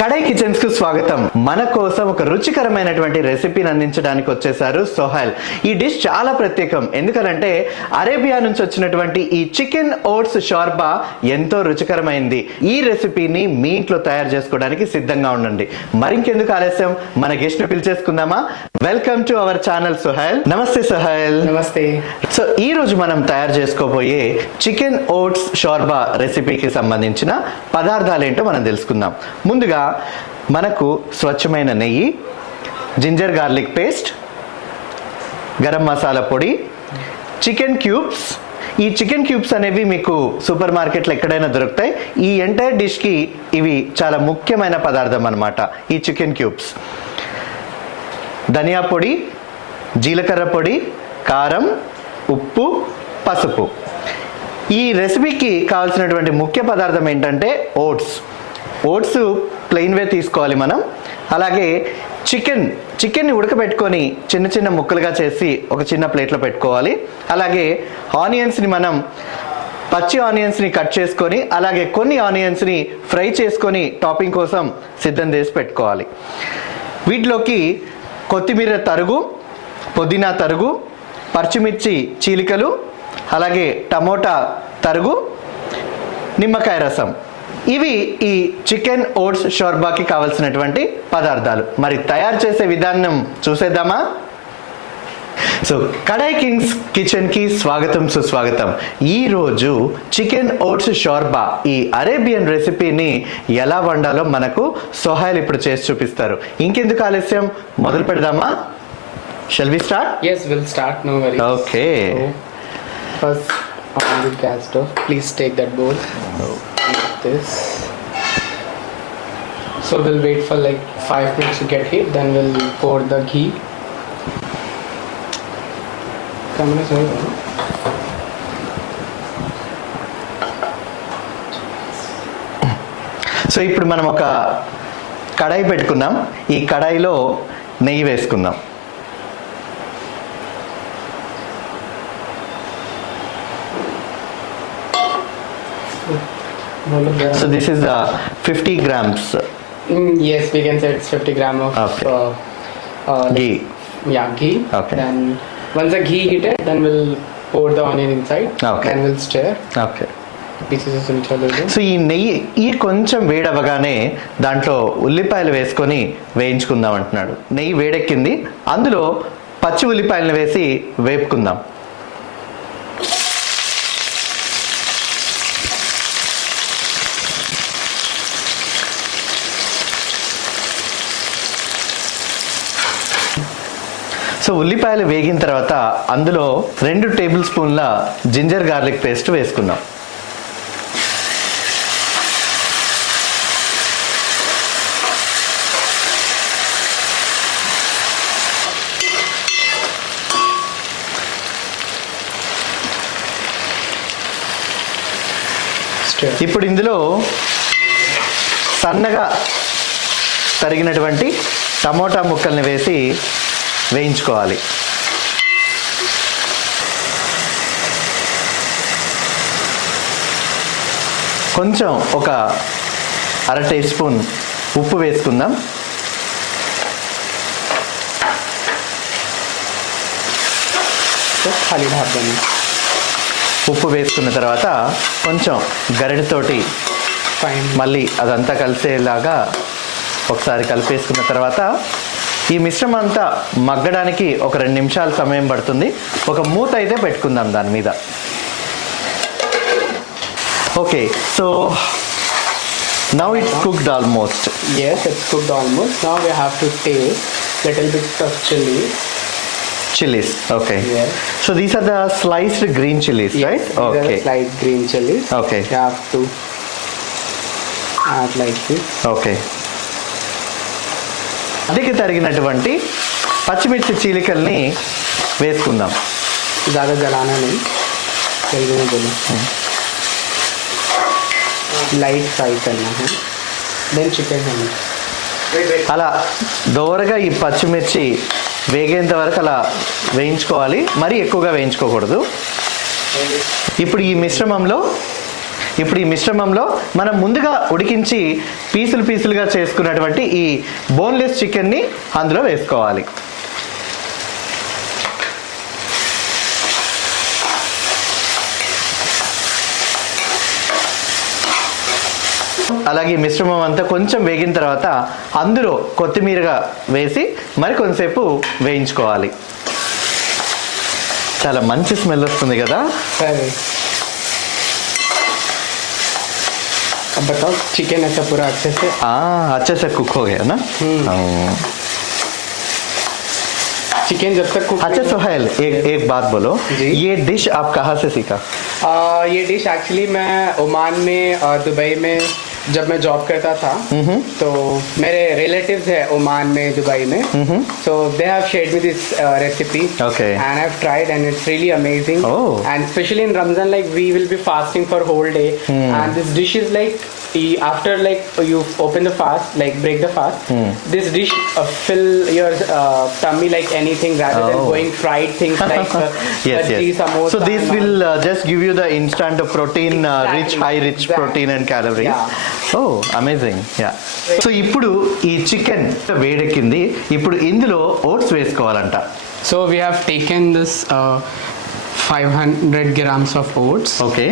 Kadai kitchens కు స్వాగతం. మన కోసం ఒక రుచికరమైనటువంటి రెసిపీని అందించడానికి వచ్చేసారు సోహైల్. ఈ డిష్ చాలా ప్రత్యేకం, ఎందుకంటే అరేబియా నుంచి వచ్చినటువంటి ఈ చికెన్ ఓట్స్ షార్బా ఎంతో రుచికరమైంది. ఈ రెసిపీని మీ ఇంట్లో తయారు చేసుకోవడానికి సిద్ధంగా ఉండండి. మరింకెందుకు ఆలస్యం, మన గెస్ట్ ను పిలిచేసుకుందామా? Welcome to our channel Sohail. నమస్తే సోహైల్. నమస్తే. సో ఈ రోజు మనం తయారు చేసుకోబోయే చికెన్ ఓట్స్ షార్బా రెసిపీకి సంబంధించిన పదార్థాలు ఏంటో మనం తెలుసుకుందాం. ముందుగా మనకు స్వచ్ఛమైన నెయ్యి, ginger garlic paste, garam masala పొడి, చికెన్ క్యూబ్స్. ఈ చికెన్ క్యూబ్స్ అనేవి మీకు సూపర్ మార్కెట్లో ఎక్కడైనా దొరుకుతాయి. ఈ ఎంటైర్ డిష్కి ఇవి చాలా ముఖ్యమైన పదార్థం అన్నమాట. ఈ చికెన్ క్యూబ్స్, ధనియా పొడి, జీలకర్ర పొడి, కారం, ఉప్పు, పసుపు. ఈ రెసిపీకి కావాల్సినటువంటి ముఖ్య పదార్థం ఏంటంటే ఓట్స్. ఓట్స్ ప్లెయిన్వే తీసుకోవాలి మనం. అలాగే చికెన్ని ఉడకబెట్టుకొని చిన్న చిన్న ముక్కలుగా చేసి ఒక చిన్న ప్లేట్లో పెట్టుకోవాలి. అలాగే ఆనియన్స్ని మనం పచ్చి ఆనియన్స్ని కట్ చేసుకొని, అలాగే కొన్ని ఆనియన్స్ని ఫ్రై చేసుకొని టాపింగ్ కోసం సిద్ధం చేసి పెట్టుకోవాలి. వీటిలోకి కొత్తిమీర తరుగు, పుదీనా తరుగు, పచ్చిమిర్చి చీలికలు, అలాగే టమోటా తరుగు, నిమ్మకాయ రసం. ఇవి ఈ చికెన్ ఓట్స్ షోర్బాకి కావలసినటువంటి పదార్థాలు. మరి తయారు చేసే విధానం చూసేద్దామా? సో కడై కింగ్స్ కిచెన్ కి స్వాగతం, సుస్వాగతం. ఈ రోజు చికెన్ ఓట్స్ షోర్బా, ఈ అరేబియన్ రెసిపీని ఎలా వండాలో మనకు సోహైల్ ఇప్పుడు చేసి చూపిస్తారు. ఇంకెందుకు ఆలస్యం, మొదలు పెడదామా? Shall we start? Yes, we'll start. No worries. Okay. So, first on the gas stove, please take that bowl. Like this. So we'll wait for like 5 minutes to get heat. Then we'll pour the ghee. Come on, sorry. So ఇప్పుడు మనం ఒక కడాయి పెట్టుకుందాం. ఈ కడాయిలో నెయ్యి వేసుకుందాం. So this is 50 grams. Yes, we can say it's 50 grams of Okay. Ghee. Yeah, ghee. Okay. Then once the ghee heated, then we'll pour the onion inside. Okay. Then we'll stir. Okay. Pieces in chalo. So ఈ నెయ్యి కొంచెం వేడవగానే దాంట్లో ఉల్లిపాయలు వేసుకొని వేయించుకుందాం అంటున్నాడు. నెయ్యి వేడెక్కింది, అందులో పచ్చి ఉల్లిపాయలను వేసి వేపుకుందాం. సో ఉల్లిపాయలు వేగిన తర్వాత అందులో 2 టేబుల్ స్పూన్ల జింజర్ గార్లిక్ పేస్ట్ వేసుకున్నాం. ఇప్పుడు ఇందులో సన్నగా తరిగినటువంటి టమోటా ముక్కల్ని వేసి వేయించుకోవాలి. కొంచెం ఒక 1/2 టీ స్పూన్ ఉప్పు వేసుకుందాం. ఉప్పు వేసుకున్న తర్వాత కొంచెం గరిటెతోటి మళ్ళీ అదంతా కలిసేలాగా ఒకసారి కలిపేసుకున్న తర్వాత ఈ మిశ్రమం అంతా మగ్గడానికి ఒక 2 నిమిషాల సమయం పడుతుంది. ఒక మూత అయితే పెట్టుకుందాం దాని మీద. Okay, so now it's cooked almost. Yes, it's cooked almost. Now we have to taste little bit of chilies. Okay. Yes. So these are the sliced green chilies, Yes, right? these are Okay. the sliced green chilies. Okay. You have to add like this. Okay. అద్దెకి తరిగినటువంటి పచ్చిమిర్చి చీలికల్ని వేసుకుందాం. ज़्यादा जलाना नहीं, जल्दी में बोलो. Light fry करना है. Then chicken है. అలా దోరగా ఈ పచ్చిమిర్చి వేగేంత వరకు అలా వేయించుకోవాలి, మరీ ఎక్కువగా వేయించుకోకూడదు. ఇప్పుడు ఈ మిశ్రమంలో మనం ముందుగా ఉడికించి పీసులుగా చేసుకున్నటువంటి ఈ బోన్లెస్ చికెన్ని అందులో వేసుకోవాలి. అలాగే మిశ్రమం అంతా కొంచెం వేగిన తర్వాత అందులో కొత్తిమీరగా వేసి మరి కొంతసేపు వేయించుకోవాలి. చాలా మంచి స్మెల్ వస్తుంది కదా. सर अब बताओ चिकन ऐसा पूरा अच्छे से अच्छे से कुक हो गया ना. चिकन जब तक कुक अच्छा सोहेल, एक बात बोलो, ये डिश आप कहाँ से सीखा? ये डिश एक्चुअली मैं ओमान में दुबई में जब मैं जॉब करता था तो मेरे रिलेटिव्स है ओमान में दुबई में, so they have shared me this recipe. Okay. And I've tried and it's really amazing. Oh. And especially in Ramzan, like we will be fasting for whole day, and this dish is like after like you open the fast, like break the fast, this dish fill your tummy like anything rather than going fried things like bhaji, samosa. So this will just give you the instant protein, Exactly. rich protein and calories. Yeah. Oh, amazing. Yeah. So ఇప్పుడు ఈ chicken వేడెక్కింది, ఇప్పుడు ఇందులో oats వేసుకోవాలంట. So we have taken this 500 grams of oats. Okay.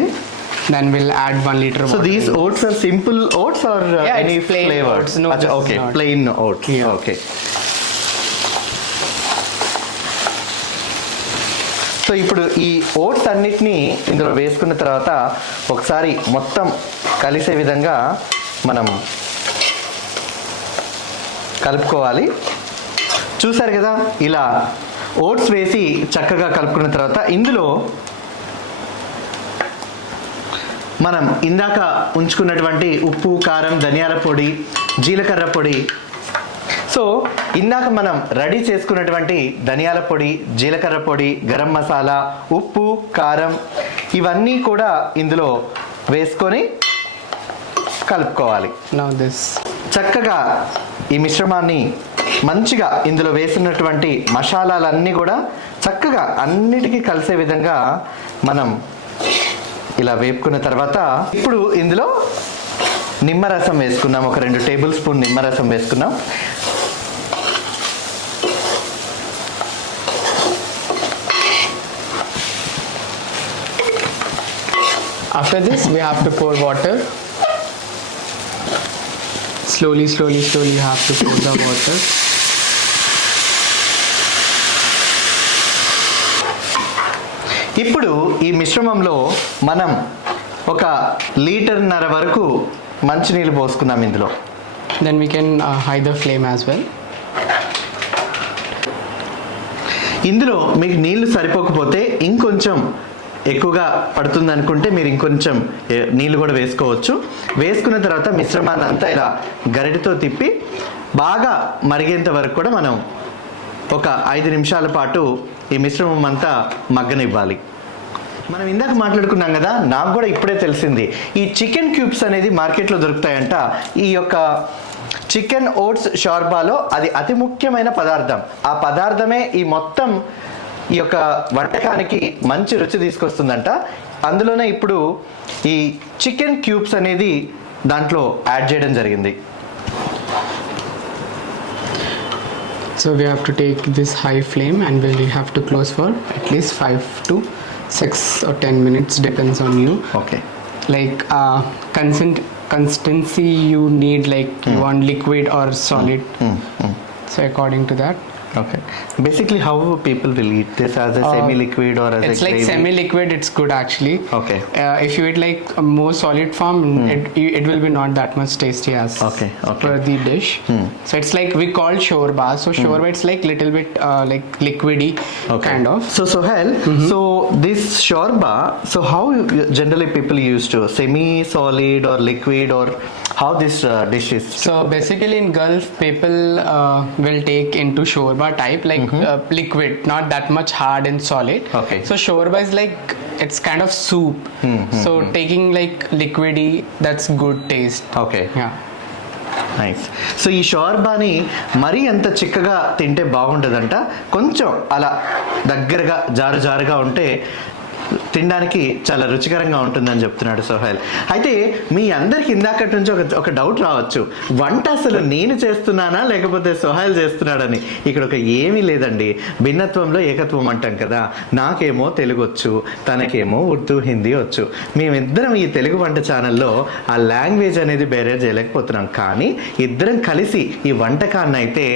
Then we'll add 1 liter So water. these oats are simple oats or Yeah, any it's plain flavor? oats. No, this is okay, not. plain oats. Yeah. Okay. So ఇప్పుడు ఈ oats అన్నిటినీ ఇందులో వేసుకున్న తర్వాత ఒకసారి మొత్తం కలిసే విధంగా మనం కలుపుకోవాలి. చూసారు కదా, ఇలా ఓట్స్ వేసి చక్కగా కలుపుకున్న తర్వాత ఇందులో మనం ఇందాక ఉంచుకున్నటువంటి ఉప్పు, కారం, ధనియాల పొడి, జీలకర్ర పొడి, సో ఇందాక మనం రెడీ చేసుకున్నటువంటి ధనియాల పొడి, జీలకర్ర పొడి, గరం మసాలా, ఉప్పు, కారం ఇవన్నీ కూడా ఇందులో వేసుకొని కలుపుకోవాలి. Now this. చక్కగా ఈ మిశ్రమాన్ని మంచిగా ఇందులో వేసినటువంటి మసాలాలన్నీ కూడా చక్కగా అన్నిటికీ కలిసే విధంగా మనం ఇలా వేపుకున్న తర్వాత ఇప్పుడు ఇందులో నిమ్మరసం వేసుకున్నాం. ఒక 2 టేబుల్ స్పూన్ నిమ్మరసం వేసుకున్నాం. After this, we have to pour water. Slowly you have to pour the water. ఇప్పుడు ఈ మిశ్రమంలో మనం ఒక 1.5 లీటర్ వరకు మంచినీళ్ళు పోసుకున్నాం ఇందులో. Then we can hide the flame as well. ఇందులో మీకు నీళ్లు సరిపోకపోతే ఇంకొంచెం ఎక్కువగా పడుతుంది అనుకుంటే మీరు ఇంకొంచెం నీళ్ళు కూడా వేసుకోవచ్చు. వేసుకున్న తర్వాత మిశ్రమాన్ని అంతా ఇలా గరిటెతో తిప్పి బాగా మరిగేంత వరకు కూడా మనం ఒక 5 నిమిషాల పాటు ఈ మిశ్రమం అంతా మగ్గనివ్వాలి. మనం ఇందాక మాట్లాడుకున్నాం కదా, నాకు కూడా ఇప్పుడే తెలిసింది, ఈ చికెన్ క్యూబ్స్ అనేది మార్కెట్లో దొరుకుతాయంట. ఈ యొక్క చికెన్ ఓట్స్ షోర్బాలో అది అతి ముఖ్యమైన పదార్థం. ఆ పదార్థమే ఈ మొత్తం ఈ యొక్క వంటకానికి మంచి రుచి తీసుకొస్తుందంట. అందులోనే ఇప్పుడు ఈ చికెన్ క్యూబ్స్ అనేది దాంట్లో యాడ్ చేయడం జరిగింది. So we have to take this high flame and we have to close for at least 5 to 6 or 10 minutes, depends on you. Okay. Like consistency you need, like you want liquid or solid. So according to that. Okay. Basically, how people will eat this, as a semi-liquid or as It's a like gravy? semi-liquid. It's good actually. Okay. If you eat like a more solid form, it will be not that much tasty as Okay. for the dish. So it's like we call shorba. So shorba, it's like little bit like liquidy kind of. So Sohail, so this shorba, so how generally people used to semi-solid or liquid, or how this dish is? So basically in Gulf, people will take into shorba type, like liquid, not that much hard and solid. Okay. So shorba is like, it's kind of soup. So taking like liquidy, that's good taste. Okay. Yeah. Nice. So ఈ షోర్బాని మరీ అంత చిక్కగా తింటే బాగుంటుందంట. కొంచెం అలా దగ్గరగా జారుగా ఉంటే తినడానికి చాలా రుచికరంగా ఉంటుందని చెప్తున్నాడు సోహెల్. అయితే మీ అందరికి ఇందాకటి నుంచి ఒక డౌట్ రావచ్చు, వంట అసలు నేను చేస్తున్నానా లేకపోతే సోహెల్ చేస్తున్నాడని. ఇక్కడ ఒక ఏమీ లేదండి, భిన్నత్వంలో ఏకత్వం అంటాం కదా. నాకేమో తెలుగు వచ్చు, తనకేమో ఉర్దూ హిందీ వచ్చు. మేమిద్దరం ఈ తెలుగు వంట ఛానల్లో ఆ లాంగ్వేజ్ అనేది బేరే చేయలేకపోతున్నాం, కానీ ఇద్దరం కలిసి ఈ వంటకాన్ని అయితే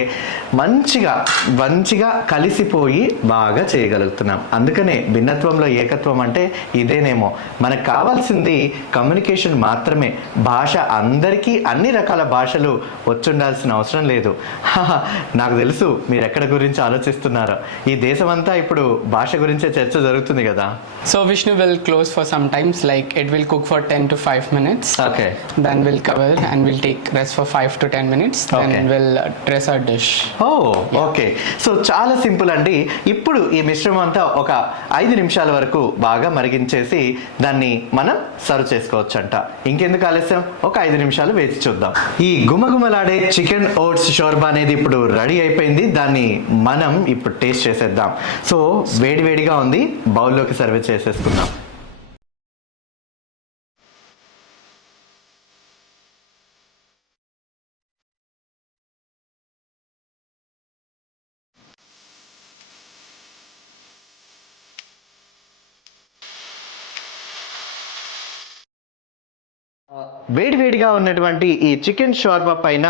మంచిగా కలిసిపోయి బాగా చేయగలుగుతున్నాం. అందుకనే భిన్నత్వంలో ఏకత్వం అంటే ఇదేనేమో. మనకు కావాల్సింది కమ్యూనికేషన్ మాత్రమే. భాష అందరికీ అన్ని రకాల భాషలు వచ్చుండాల్సిన అవసరం లేదు. నాకు తెలుసు మీరు ఎక్కడ గురించి ఆలోచిస్తున్నారో. ఈ దేశమంతా ఇప్పుడు భాష గురించే చర్చ జరుగుతుంది కదా. So Vishnu will close for some times, like it will cook for 10 to 5 minutes. Okay. Then we'll cover and we'll take rest for 5 to 10 minutes. Okay. Then we'll dress our dish. Okay. So చాలా simple అండి. ఇప్పుడు ఈ మిశ్రమం అంతా ఒక 5 నిమిషాల వరకు బాగా మరిగించేసి దాన్ని మనం సర్వ్ చేసుకోవచ్చు అంట. ఇంకెందుకు ఆలస్యం, ఒక 5 నిమిషాలు వేచి చూద్దాం. ఈ గుమగుమలాడే చికెన్ ఓట్స్ షోర్బా అనేది ఇప్పుడు రెడీ అయిపోయింది. దాన్ని మనం ఇప్పుడు టేస్ట్ చేసేద్దాం. సో వేడివేడిగా ఉంది, బౌల్లోకి సర్వ్ చేసేసుకుందాం. వేడివేడిగా ఉన్నటువంటి ఈ చికెన్ షోర్బా పైన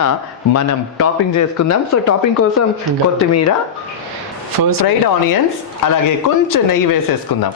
మనం టాపింగ్ చేసుకుందాం. సో టాపింగ్ కోసం కొత్తిమీర, ఫ్రైడ్ ఆనియన్స్, అలాగే కొంచెం నెయ్యి వేసేసుకుందాం.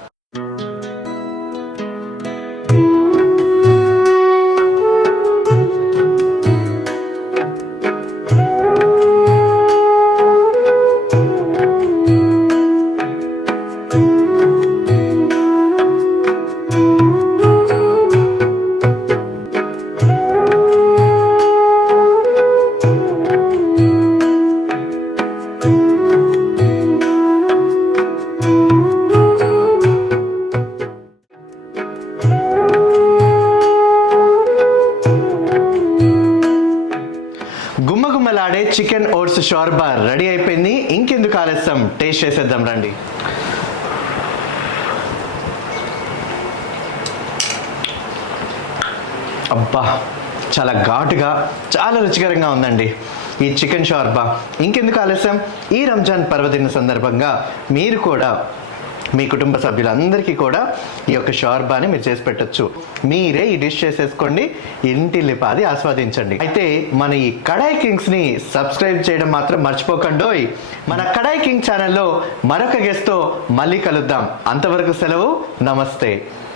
గుమ్మగుమ్మలాడే చికెన్ ఓట్స్ షోర్బా రెడీ అయిపోయింది. ఇంకెందుకు ఆలస్యం, టేస్ట్ చేసేద్దాం రండి. అబ్బా, చాలా ఘాటుగా చాలా రుచికరంగా ఉందండి ఈ చికెన్ షోర్బా. ఇంకెందుకు ఆలస్యం, ఈ రంజాన్ పర్వదిన సందర్భంగా మీరు కూడా మీ కుటుంబ సభ్యులందరికీ కూడా ఈ యొక్క షోర్బాని మీరు చేసి పెట్టచ్చు. మీరే ఈ డిష్ చేసేసుకోండి, ఇంటిల్లిపాది ఆస్వాదించండి. అయితే మన ఈ కడాయి కింగ్స్ని సబ్స్క్రైబ్ చేయడం మాత్రం మర్చిపోకండోయ్. మన కడాయి కింగ్ ఛానల్లో మరొక గెస్ట్తో మళ్ళీ కలుద్దాం. అంతవరకు సెలవు, నమస్తే.